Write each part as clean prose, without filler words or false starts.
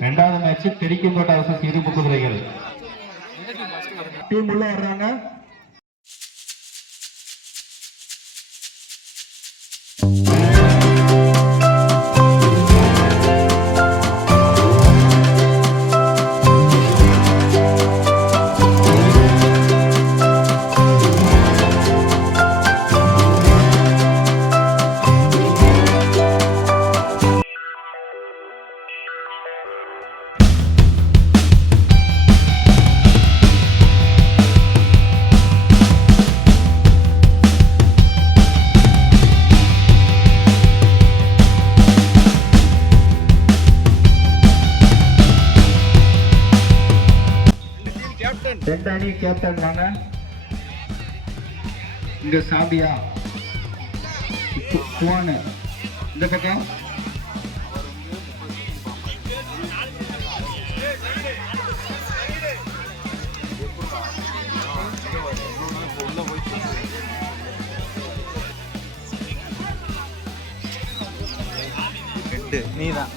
இரண்டாவது மேட்ச் தெரிக்கும் தோட்ட வர்சஸ் இரும்பு குதிரைகள். டீம் உள்ள வர்றாங்க. ரெண்டு அணி கேப்டன் வாங்க. இங்க சாபியா குவானு இந்த பக்கம். நீதான்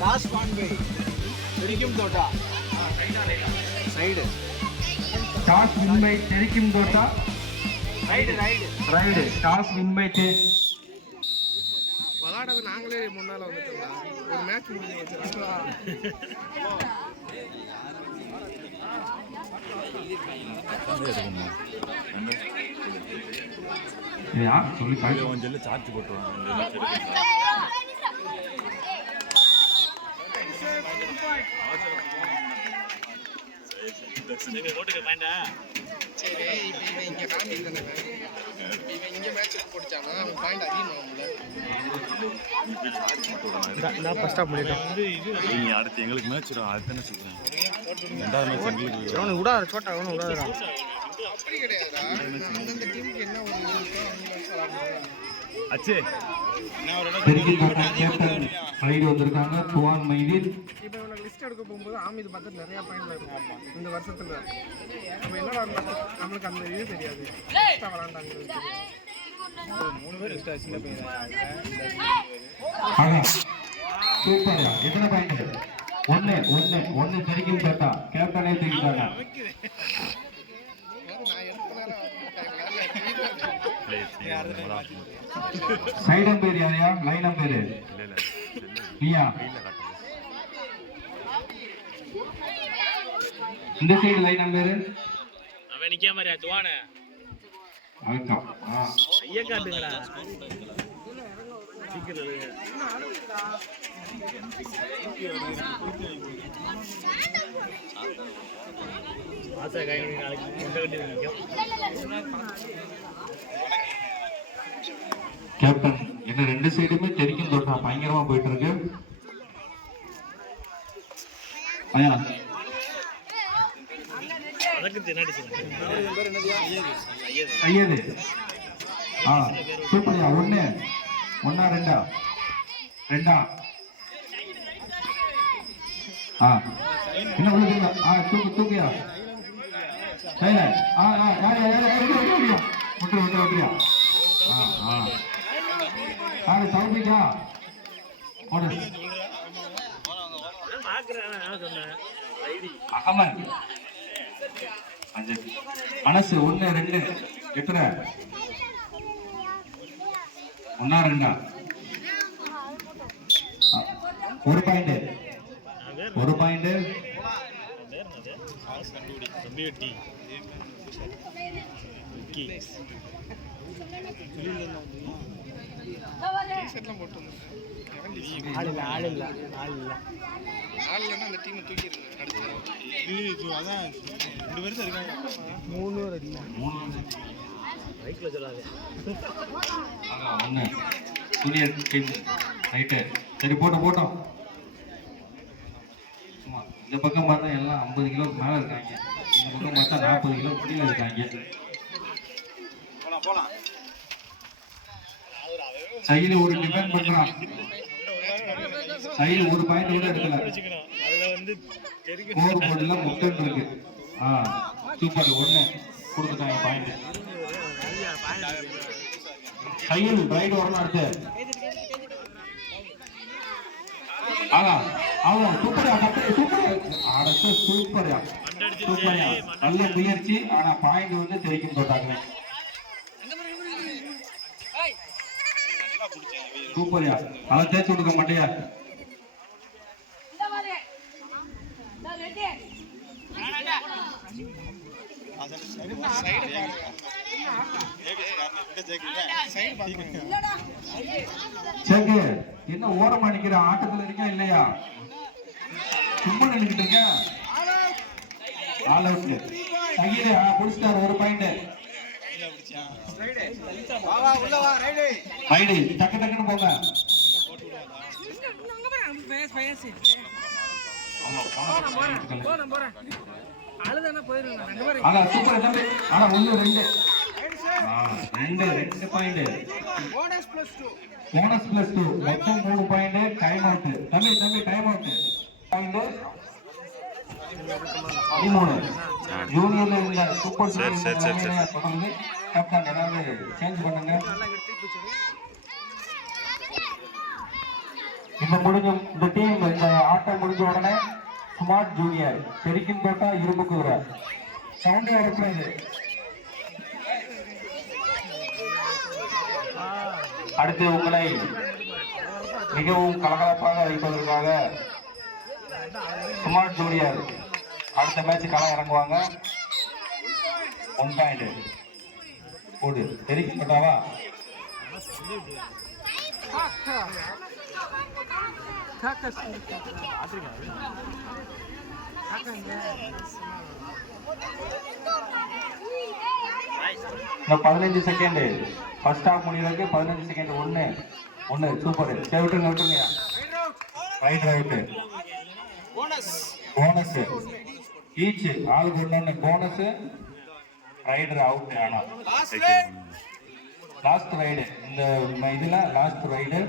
டாஸ் பான்பை தெரிக்கும் தோட்டா சைடு டாஸ் வின் பை தெரிக்கும் தோட்டா ரைடு டாஸ் வின் பை விளையாடுறது நாங்களே முன்னால வந்துட்டோம்டா. ஒரு மேட்ச் முடிஞ்சு வச்சிருக்கோம். சொல்லி கொஞ்சம் சார்ஜ் போட்டுருவாங்க. சரி, இப்போ இவன் இங்கே காமிக்கிறானே, இவன் இங்கே மேட்ச்சுக்கு போட்டுச்சானா அவன் பாயிண்ட் அதிகமாகும்ல. அடுத்து எங்களுக்கு மேட்ச் அதுதானே சொல்றேன். ரெண்டாவது மேட்ச் எங்களுக்கு அப்படி கிடையாதுடா. அந்தந்த டீமுக்கு என்ன ஒரு அச்சே வந்திருக்காங்க. குவான் மைதீன் இப்போ இவனை லிஸ்ட் எடுக்க போகும்போது ஆமிது பார்த்து நிறைய பாயிண்ட்ல இருக்கும் இந்த வருஷத்துல. நம்ம என்னடா நம்மளுக்கு அந்த இது தெரியாது. விளாண்டாங்க 3 பேர் எக்ஸ்ட்ரா சின்ன பையன். சூப்பர். எத்தனை பாயிண்ட்? 1 தெரிக்கும் தோட்டா. கேப்டனே தூக்கிட்டாங்க. சைடு அம்பையர் யாரையா? லைன் அம்பையர் நீயா? இந்த சைடு லைன் அம்பையர் அவன் நிக்க மாதிரியா துவானே அழுத்தா ஐயா காட்டுங்களா சீக்கிரம் ஆசை கை நாளைக்கு கொண்டு கட்டி நிற்கும். கேப்டன் என்ன ரெண்டு சைடுமே தெரிக்கும் தோட்டா பயங்கரமா போயிட்டு இருக்கு. ஐயா ஐயது சூப்பர்யா. 1 1 2 என்ன உள்ள தூக்கியா விட்டுறியா சௌபிக்கா அகமன் மனசு 1 2 எத்தனை 1 2 ஒரு பாயிண்ட் அந்த டீமை தூக்கிடுங்க. அதான் 2 பேர் தான் இருக்காங்க. 3 பைக்ல சொல்லாத. சரி போட்டோம். இந்த பக்கம் பார்த்தா எல்லாம் 50 கிலோக்கு மேல இருக்காங்க. இந்த பக்கம் பார்த்தா 40 கிலோ கீழே இருக்காங்க. சைடு ஒரு டிஃபெண்ட் பண்றான். சைடு ஒரு பாயிண்ட் கூட எடுக்கல. ஸ்கோர் போர்டுல முட்டன் இருக்கு. சூப்பர். 1 கொடுத்துட்டாங்க பாயிண்ட். சைடு ரைட் வரணும். அடுத்து ஆகா ஆகா சூப்பரா அடுத்து சூப்பரா சூப்பரா நல்ல முயற்சி. ஆனா பாயிண்ட் வந்து தெரிக்கும் போட்டாங்க. சூப்பரியா அதை தேய்ச்சி கொடுக்க மாட்டியா? சேக்கு என்ன ஓரமா நிக்கிற? ஆட்டத்துல இருக்கா இல்லையா? சும்மா நின்றுட்டு இருக்க. All out. சகிலே புடிச்சிட்டாரு ஒரு பாயிண்ட். ரைடு டக்கு டக்குன்னு போங்க. ஆனா சூப்பர் தம்பி. ஆனா ஒண்ணு ரெண்டு பாயிண்ட். போனஸ் பிளஸ் 2 மொத்தம் 3 பாயிண்ட். டைம் அவுட் தம்பி டைம் அவுட். பாயிண்ட் 13. ஜூனியர்ல இருந்த சூப்பர் தொடர்ந்து கேப்டன் ஏதாவது சேஞ்ச் பண்ணுங்க. இந்த டீம் இந்த ஆட்டம் முடிஞ்ச உடனே ஸ்மார்ட் ஜூனியர் தெரிக்கும் போட்டா இரும்புக்கு வர சவுண்ட் வரக்கூடாது. அடுத்து உங்களை மிகவும் கலகலப்பாக வைப்பதற்காக ஸ்மார்ட் ஜூனியர் அடுத்த மேட்ச் களம் இறங்குவாங்க. 1 பாயிண்ட் போடு. தெரிக்கும் போட்டாவா? இன்னும் 15 செகண்ட். ஃபர்ஸ்ட் ஹாஃப் முடியறதுக்கு 15 செகண்ட். ஒன்னு சூப்பர். விட்டுருங்க. ரைட் போனஸ் ஈச் ஆளுக்கு ஒண்ணு போனஸ். Rider out. ஆனா லாஸ்ட் ரைடு இந்த இதுல last ride.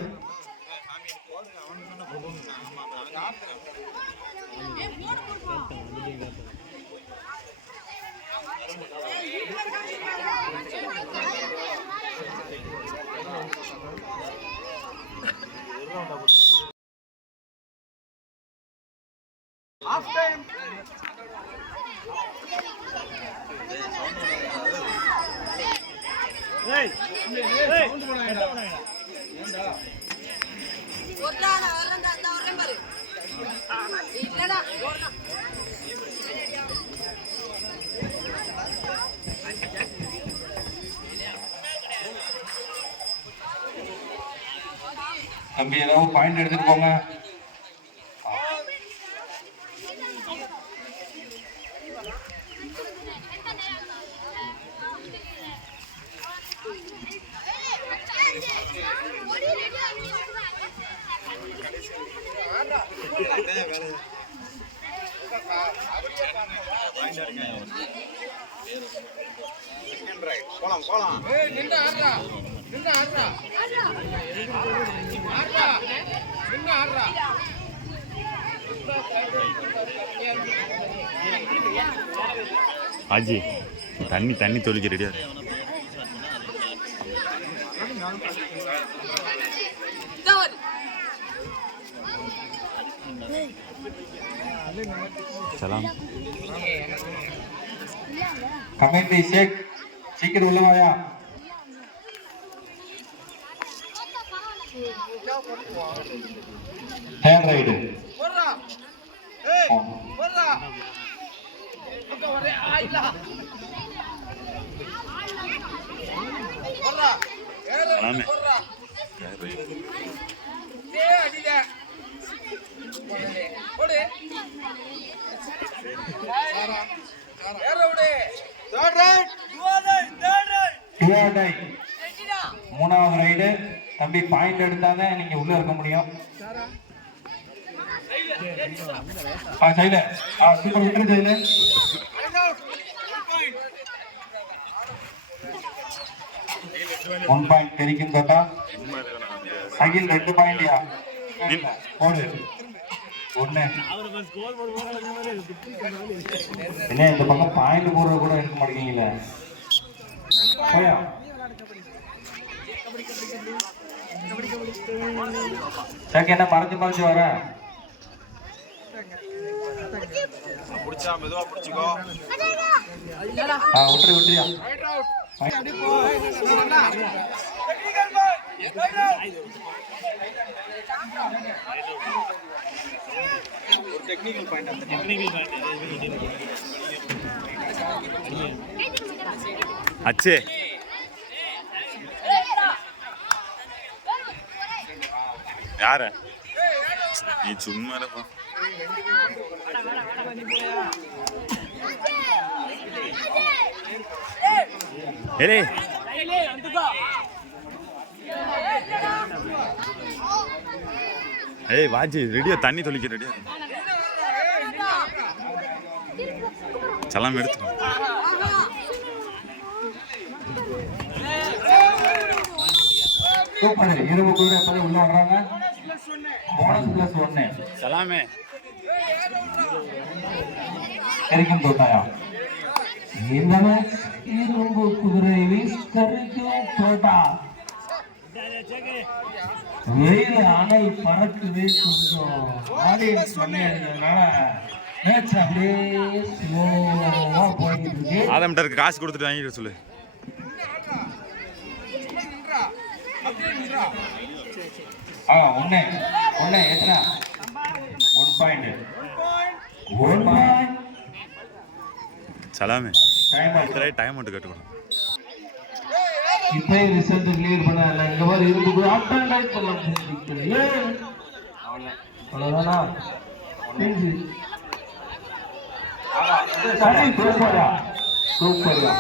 Half time. Hey. தம்பி ஏதாவது பாயிண்ட் எடுத்துட்டு போங்க. போலாம். ஏய் நின்னு ஆடுறா. ஆஜி தண்ணி தொளிக்க ரெடியா. சலாம் கமெண்ட்ரி ஷேக் சீக்கிரம் உள்ள வாயா. தேர்ட் ரைடு போறா. ஏய் போறா. ஓகே வரே ஆயிலா. போறா. சலாமே போறா. டேய் அடிடா. போடு. சாரா. ஏற விடு. Third right. மூணாவது ரைடு. தம்பி பாயிண்ட் எடுத்தாங்க நீங்க உள்ள இருக்க முடியும். சைல சூப்பர் விட்டுரு சைல. 1 பாயிண்ட் தெரிக்கும் தோட்டா. அகில் 2 பாயிண்ட்யா. போடு. 1 என்ன இந்த பக்கம் பாயிண்ட் போடுறது கூட இருக்க மாட்டேங்கல. போயா சேக்கு என்ன மறைஞ்சு வர பிடிச்சா மெதுவா பிடிச்சிக்கோ. விட்டுறியா ஒரு டெக்னிக்கல் பாயிண்ட் அந்த அச்சே யார நீ சும்மா இருப்பா. ஏய் ஏய் வாஜி ரெடியா தண்ணி தொளிக்க ரெடியா சலாம் எடுத்து சூப்பர். இருபது கூட எப்போதும் உள்ள வர்றாங்க. Bonus plus 1 சலாமே கரிக்கும் தோட்டாயா. இந்த மேட்ச் இரும்பு குதிரை கரிக்கும் தோட்டா. வெயில் அனல் பறக்குது. கொஞ்சம் ஆடியன்ஸ் கம்மியா இருக்கிறதுனால மேட்ச் அப்படியே ஸ்லோவா போயிட்டு இருக்கு. ஆதம்டருக்கு காசு கொடுத்துட்டு வாங்கிட்டு சொல்லு. ஒன்னு எத்தனை 1 பாயிண்ட் சலாமே டைம் டைம் மட்டும் கட்டுக்கணும். இப்பயே ரிசல்ட் கிளியர் பண்ணல. இங்க வர இருந்து அட்டெண்ட் பண்ணலாம். அவ்வளவுதானா? சரி சூப்பரா சூப்பரா.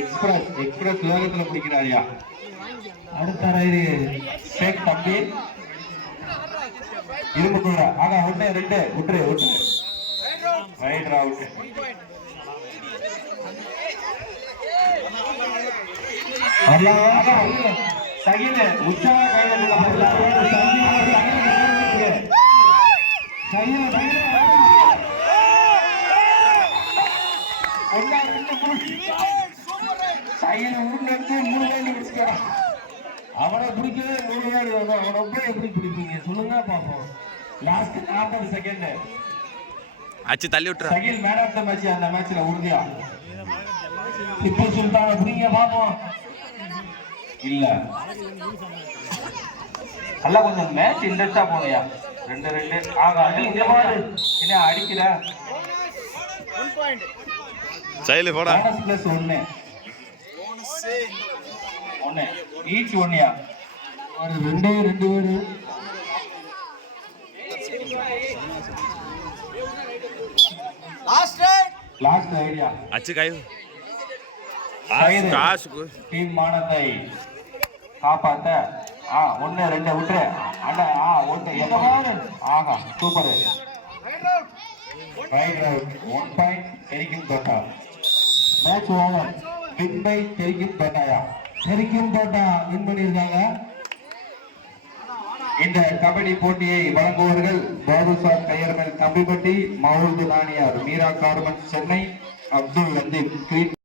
எக்ஸ்பிரஸ் வேகத்துல பிடிக்கிறாரியா. அடுத்த ரைடு ஷேக் தம்பி இரும்பு கூட. ஆகா 1 2 விட்டுரு ரைட் அவுட். சகில உற்சாக அவனை பிடிக்கவே 3 நாள் வேணும். அவனை போய் எப்படி பிடிப்பீங்க சொல்லுங்க பாப்போம். லாஸ்ட் 40 செகண்ட் அச்சு தள்ளி விட்டுற. Shakil man of the match அந்த மேட்ச்ல உறுதியா. இப்போ சுல்தான பிடிங்க பாப்போம். இல்ல அல்ல கொஞ்சம் மேட்ச் இன்ட்ரெஸ்டா போனியா. 2-2 ஆகா. இங்க பாரு என்ன அடிக்கிற. 1 பாயிண்ட் சைல போடா. போனஸ் பிளஸ் 1 ஈச் 1யா. ஒரு 2 பேரு லாஸ்ட் ஐடியா. அச்சு கை காசு டீம் மானத்தை காப்பாத்த 1 2 விட்டுரு. அண்ணா 1 எங்க பாரு. ஆகா சூப்பர் ரைட் அவுட். 1 பாயிண்ட் தெரிக்கும் தோட்டா. Match over. வின் பை தெரிக்கும் தோட்டாயா. தெரிக்கும் தோட்டா வின் பண்ணியிருக்காங்க. இந்த கபடி போட்டியை வழங்குவர்கள் பாதுஷார் கையர்மேல் கம்பிப்பட்டி, மவுல்து நானியார், மீரா கார்மெண்ட் சென்னை, அப்துல் லத்தீப்